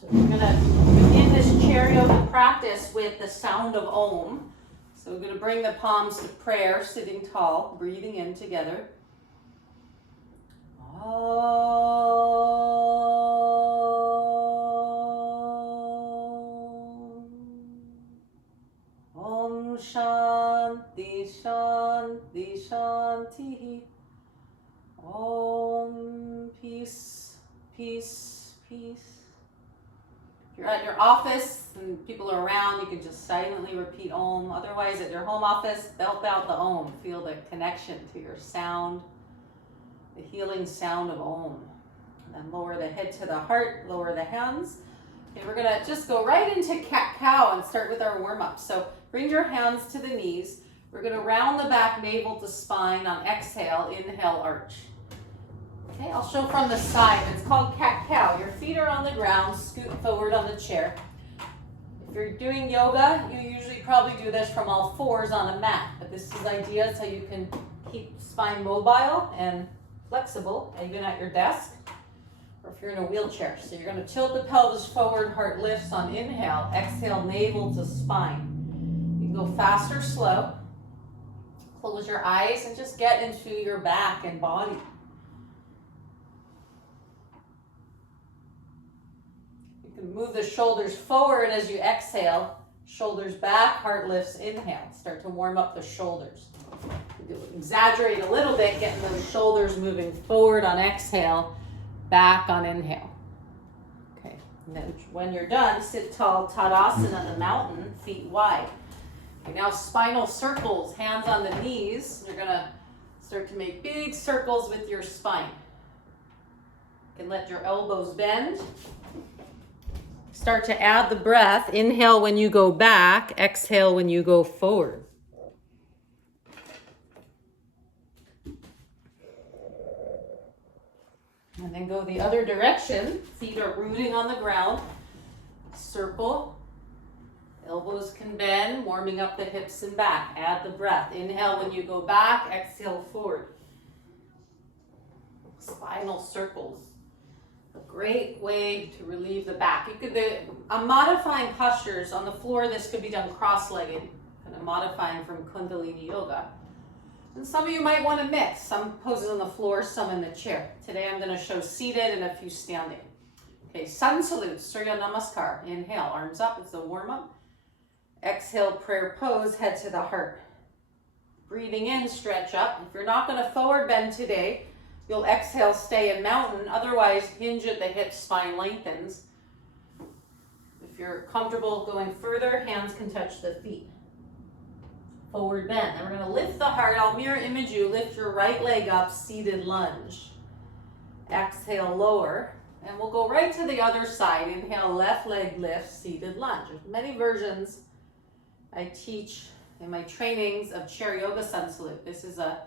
So we're going to begin this chair yoga practice with the sound of Om. So we're going to bring the palms to prayer, sitting tall, breathing in together. Om Shanti Shanti Shanti. Om Peace Peace Peace. If you're at your office and people are around, you can just silently repeat Om. Otherwise, at your home office, belt out the Om. Feel the connection to your sound, the healing sound of Om. And then lower the head to the heart, lower the hands. Okay, we're gonna just go right into cat-cow and start with our warm-up. So bring your hands to the knees. We're gonna round the back, navel to spine. On exhale, inhale, arch. Okay, I'll show from the side. It's called cat-cow. Your feet are on the ground, scoot forward on the chair. If you're doing yoga, you usually probably do this from all fours on a mat, but this is ideal so you can keep spine mobile and flexible, even at your desk, or if you're in a wheelchair. So you're gonna tilt the pelvis forward, heart lifts on inhale, exhale, navel to spine. You can go fast or slow. Close your eyes and just get into your back and body. Move the shoulders forward as you exhale, shoulders back, heart lifts, inhale. Start to warm up the shoulders. Exaggerate a little bit, getting those shoulders moving forward on exhale, back on inhale. Okay, and then when you're done, sit tall, Tadasana, the mountain, feet wide. Okay, now spinal circles, hands on the knees. You're gonna start to make big circles with your spine. You can let your elbows bend. Start to add the breath. Inhale when you go back, exhale when you go forward. And then go the other direction. Feet are rooting on the ground. Circle. Elbows can bend, warming up the hips and back. Add the breath. Inhale when you go back, exhale forward. Spinal circles. A great way to relieve the back. You could, I'm modifying postures on the floor. This could be done cross-legged, kind of modifying from Kundalini Yoga. And some of you might want to mix. Some poses on the floor, some in the chair. Today I'm going to show seated and a few standing. Okay, sun salute, Surya Namaskar. Inhale, arms up, it's a warm-up. Exhale, prayer pose, head to the heart. Breathing in, stretch up. If you're not going to forward bend today, you'll exhale, stay in mountain. Otherwise, hinge at the hips, spine lengthens. If you're comfortable going further, hands can touch the feet. Forward bend. Then we're going to lift the heart. I'll mirror image you. Lift your right leg up, seated lunge. Exhale, lower. And we'll go right to the other side. Inhale, left leg lifts, seated lunge. There's many versions I teach in my trainings of chair yoga sun salute. This is a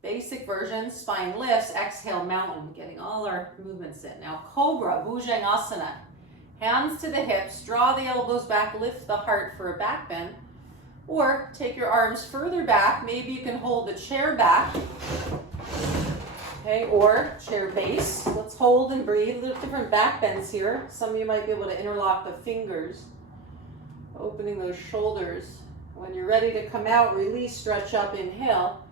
basic version, spine lifts, exhale, mountain, getting all our movements in. Now, Cobra, Bhujangasana. Hands to the hips, draw the elbows back, lift the heart for a back bend, or take your arms further back. Maybe you can hold the chair back, okay, or chair base. Let's hold and breathe. There's different back bends here. Some of you might be able to interlock the fingers, opening those shoulders. When you're ready to come out, release, stretch up, inhale.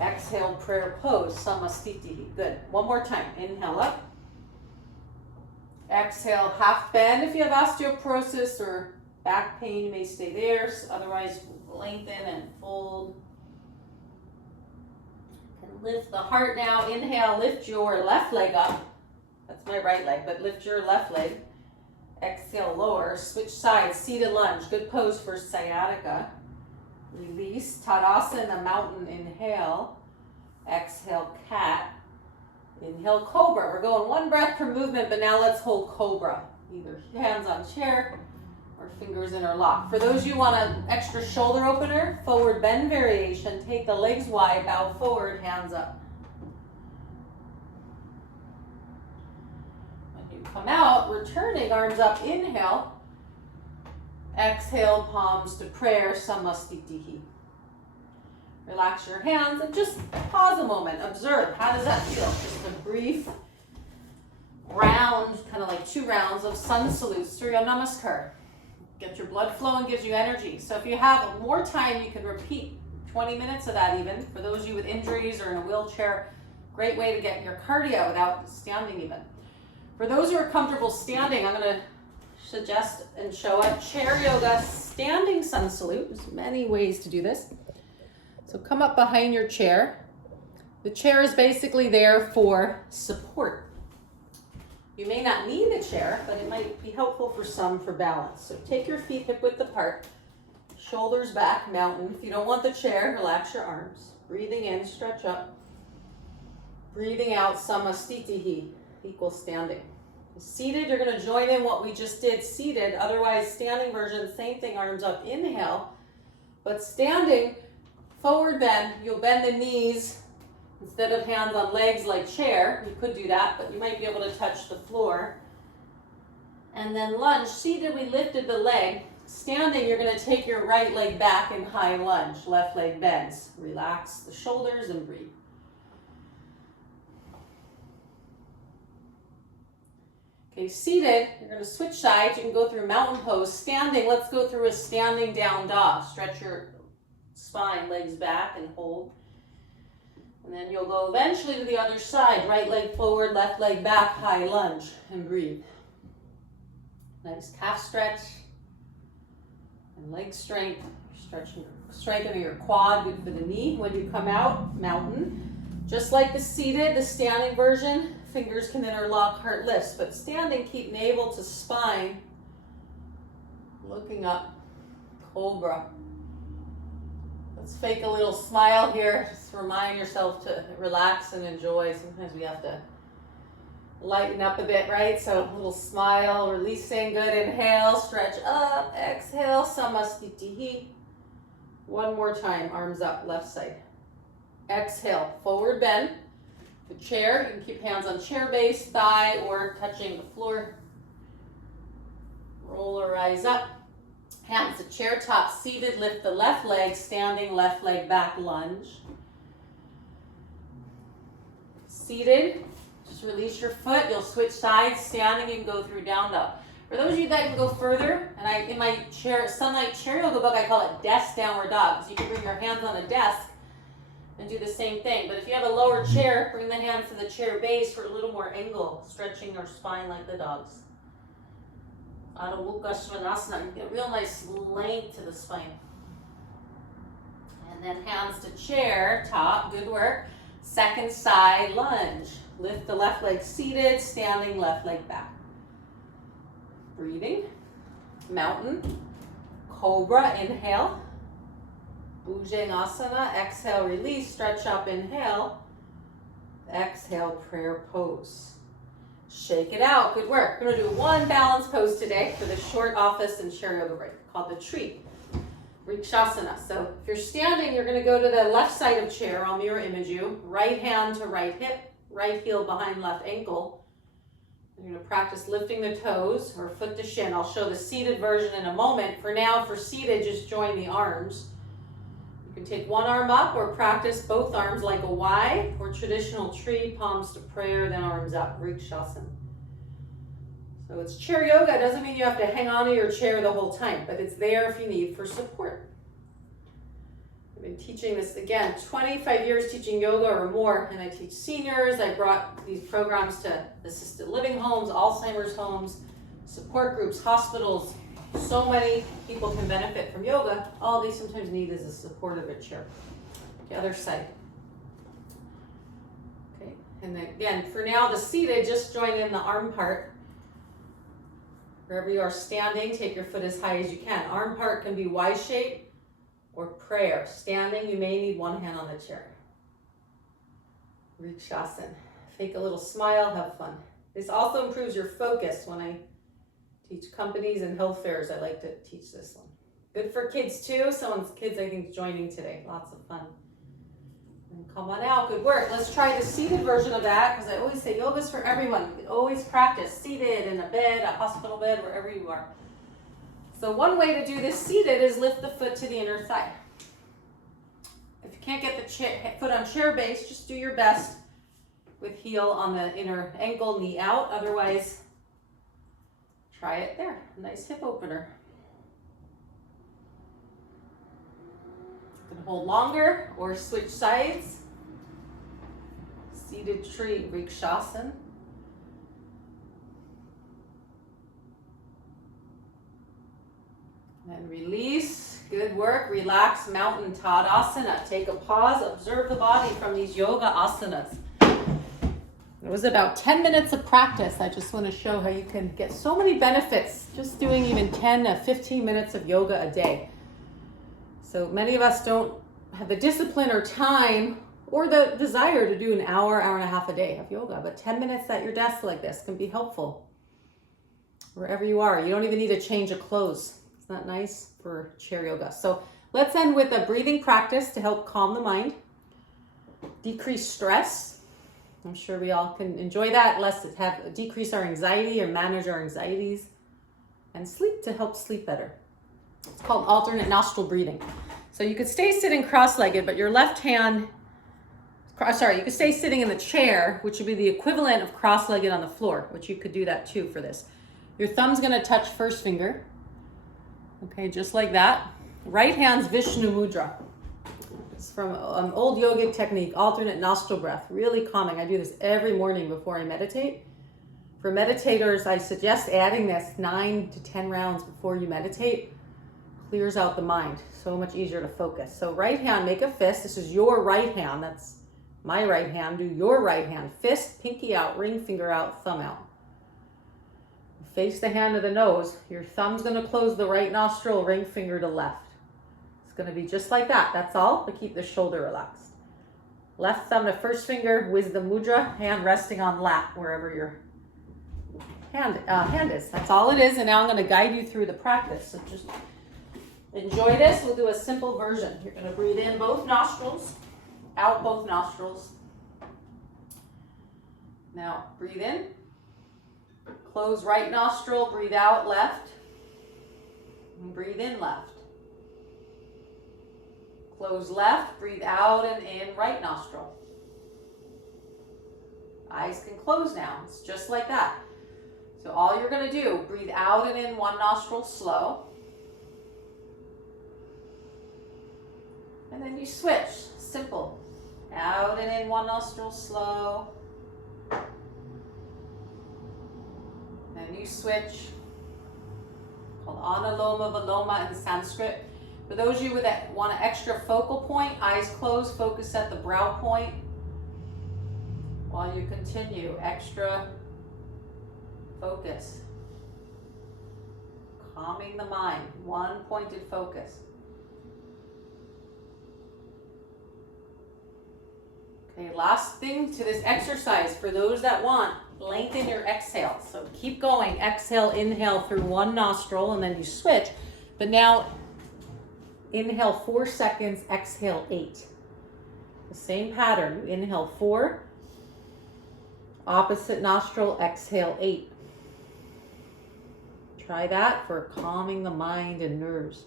Exhale, prayer pose, Samastiti. Good. One more time. Inhale up. Exhale, half bend. If you have osteoporosis or back pain, you may stay there. Otherwise, lengthen and fold. And lift the heart now. Inhale, lift your left leg up. That's my right leg, but lift your left leg. Exhale, lower. Switch sides, seated lunge. Good pose for sciatica. Release, Tadasana, mountain, inhale. Exhale, cat. Inhale, cobra. We're going one breath per movement, but now let's hold cobra. Either hands on chair or fingers interlock. For those you want an extra shoulder opener, forward bend variation. Take the legs wide, bow forward, hands up. When you come out, returning, arms up, inhale. Exhale, palms to prayer, Samastitihi. Relax your hands and just pause a moment. Observe. How does that feel? Just a brief, round, kind of like 2 rounds of sun salutes, Surya Namaskar. Get your blood flowing, gives you energy. So if you have more time, you can repeat 20 minutes of that even. For those of you with injuries or in a wheelchair, great way to get your cardio without standing even. For those who are comfortable standing, I'm going to suggest and show a chair yoga standing sun salute. There's many ways to do this. So come up behind your chair. The chair is basically there for support. You may not need the chair, but it might be helpful for some for balance. So take your feet hip width apart, shoulders back, mountain. If you don't want the chair, relax your arms. Breathing in, stretch up. Breathing out, samastitihi, equal standing. Seated, you're going to join in what we just did seated. Otherwise, standing version, same thing, arms up, inhale. But standing, forward bend, you'll bend the knees. Instead of hands on legs like chair, you could do that, but you might be able to touch the floor. And then lunge. Seated, we lifted the leg. Standing, you're going to take your right leg back in high lunge. Left leg bends. Relax the shoulders and breathe. Okay, seated, you're going to switch sides. You can go through mountain pose. Standing, let's go through a standing down dog. Stretch your spine, legs back, and hold. And then you'll go eventually to the other side. Right leg forward, left leg back, high lunge, and breathe. Nice calf stretch and leg strength. Strengthening your quad, good for the knee. When you come out, mountain. Just like the seated, the standing version, fingers can interlock, heart lifts. But standing, keep navel to spine. Looking up, cobra. Let's fake a little smile here. Just remind yourself to relax and enjoy. Sometimes we have to lighten up a bit, right? So a little smile, releasing, good. Inhale, stretch up, exhale, samastitihi. One more time, arms up, left side. Exhale, forward bend. The chair, you can keep hands on chair base, thigh, or touching the floor. Roll or rise up. Hands to chair top, seated, lift the left leg, standing, left leg back, lunge. Seated, just release your foot, you'll switch sides. Standing, you can go through down dog. For those of you that can go further, and in my chair, Sunlight Chair Yoga book, I call it desk downward dog. So you can bring your hands on a desk and do the same thing. But if you have a lower chair, bring the hands to the chair base for a little more angle, stretching your spine like the dogs. Adho Mukha Svanasana, you get real nice length to the spine. And then hands to chair, top, good work. Second side lunge. Lift the left leg seated, standing, left leg back. Breathing. Mountain. Cobra, inhale. Bhujangasana, exhale, release, stretch up, inhale. Exhale, prayer pose. Shake it out, good work. We're gonna do one balance pose today for the short office and chair yoga break called the tree, Vrikshasana. So if you're standing, you're gonna go to the left side of chair. I'll mirror image you. Right hand to right hip, right heel behind left ankle. You're gonna practice lifting the toes or foot to shin. I'll show the seated version in a moment. For now, for seated, just join the arms. You can take one arm up or practice both arms like a Y or traditional tree, palms to prayer, then arms up, Vrikshasana. So it's chair yoga. It doesn't mean you have to hang on to your chair the whole time, but it's there if you need for support. I've been teaching this, again, 25 years teaching yoga or more, and I teach seniors. I brought these programs to assisted living homes, Alzheimer's homes, support groups, hospitals. So many people can benefit from yoga. All they sometimes need is a support of a chair. The other side. Okay, and then again, for now, the seated, just join in the arm part. Wherever you are standing, take your foot as high as you can. Arm part can be Y shape or prayer. Standing, you may need one hand on the chair. Vrikshasana. Fake a little smile, have fun. This also improves your focus. When I teach companies and health fairs, I like to teach this one. Good for kids too. Someone's kids, I think, is joining today. Lots of fun. And come on out, good work. Let's try the seated version of that, because I always say yoga's for everyone. You can always practice seated in a bed, a hospital bed, wherever you are. So one way to do this seated is lift the foot to the inner thigh. If you can't get the foot on chair base, just do your best with heel on the inner ankle, knee out. Otherwise, Try it there. Nice hip opener. You can hold longer or switch sides. Seated tree, Vrikshasana. And release. Good work. Relax, Mountain Tadasana. Take a pause. Observe the body from these yoga asanas. It was about 10 minutes of practice. I just want to show how you can get so many benefits just doing even 10 to 15 minutes of yoga a day. So many of us don't have the discipline or time or the desire to do an hour, hour and a half a day of yoga. But 10 minutes at your desk like this can be helpful. Wherever you are, you don't even need a change of clothes. It's not nice for chair yoga. So let's end with a breathing practice to help calm the mind, decrease stress. I'm sure we all can enjoy that. Let's decrease our anxiety or manage our anxieties, and sleep to help sleep better. It's called alternate nostril breathing. So you could stay sitting cross-legged, but your left hand, you could stay sitting in the chair, which would be the equivalent of cross-legged on the floor, which you could do that too for this. Your thumb's gonna touch first finger. Okay, just like that. Right hand's Vishnu Mudra. It's from an old yogic technique, alternate nostril breath, really calming. I do this every morning before I meditate. For meditators, I suggest adding this 9 to 10 rounds before you meditate. Clears out the mind, so much easier to focus. So right hand, make a fist. This is your right hand, that's my right hand. Do your right hand. Fist, pinky out, ring finger out, thumb out. Face the hand to the nose. Your thumb's gonna close the right nostril, ring finger to left. It's gonna be just like that. That's all, but keep the shoulder relaxed. Left thumb to first finger, wisdom mudra, hand resting on lap, wherever your hand is. That's all it is, and now I'm gonna guide you through the practice. So just enjoy this. We'll do a simple version. You're gonna breathe in both nostrils, out both nostrils. Now breathe in, close right nostril, breathe out left, and breathe in left. Close left, breathe out and in right nostril. Eyes can close now. It's just like that. So all you're going to do, breathe out and in one nostril slow. And then you switch. Simple. Out and in one nostril slow. Then you switch. Called Analoma Viloma in Sanskrit. For those of you that want an extra focal point, eyes closed, focus at the brow point. While you continue, extra focus. Calming the mind, one pointed focus. Okay, last thing to this exercise, for those that want, lengthen your exhale. So keep going, exhale, inhale through one nostril, and then you switch. But now, inhale 4 seconds, exhale 8. The same pattern. You inhale 4, opposite nostril, exhale 8. Try that for calming the mind and nerves.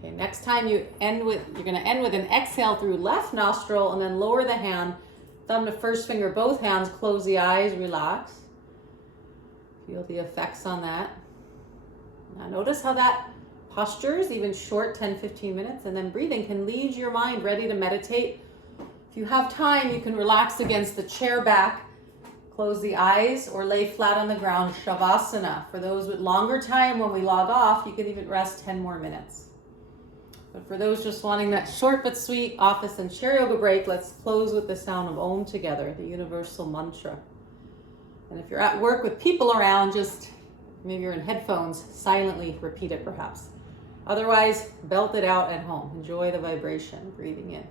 Okay, next time you're going to end with an exhale through left nostril and then lower the hand. Thumb to first finger, both hands, close the eyes, relax. Feel the effects on that. Now notice how that posture is even short, 10-15 minutes, and then breathing can lead your mind ready to meditate. If you have time, you can relax against the chair back, close the eyes, or lay flat on the ground, Shavasana. For those with longer time, when we log off, you can even rest 10 more minutes. But for those just wanting that short but sweet office and chair yoga break, let's close with the sound of Om together, the universal mantra. And if you're at work with people around, just maybe you're in headphones, silently repeat it perhaps. Otherwise, belt it out at home. Enjoy the vibration, breathing in.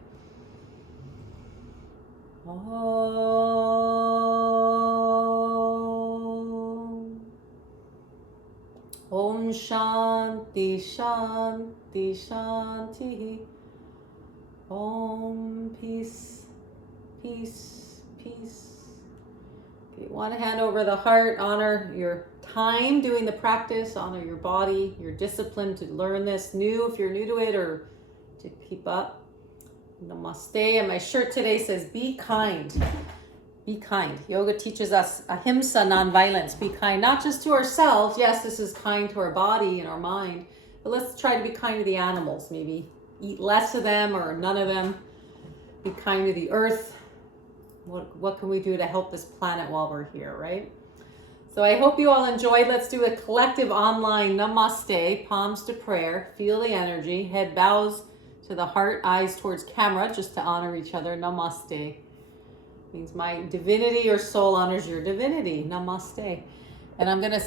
Om Shanti Shanti Shanti. Om Peace Peace Peace. Okay, one hand over the heart. Honor your time doing the practice. Honor your body, your discipline to learn this. If you're new to it, or to keep up. Namaste. And my shirt today says, be kind. Be kind. Yoga teaches us ahimsa, nonviolence. Be kind, not just to ourselves. Yes, this is kind to our body and our mind. But let's try to be kind to the animals. Maybe eat less of them or none of them. Be kind to the earth. What can we do to help this planet while we're here, right? So I hope you all enjoyed. Let's do a collective online namaste, palms to prayer. Feel the energy. Head bows to the heart, eyes towards camera, just to honor each other. Namaste. Means my divinity or soul honors your divinity. Namaste. And I'm going to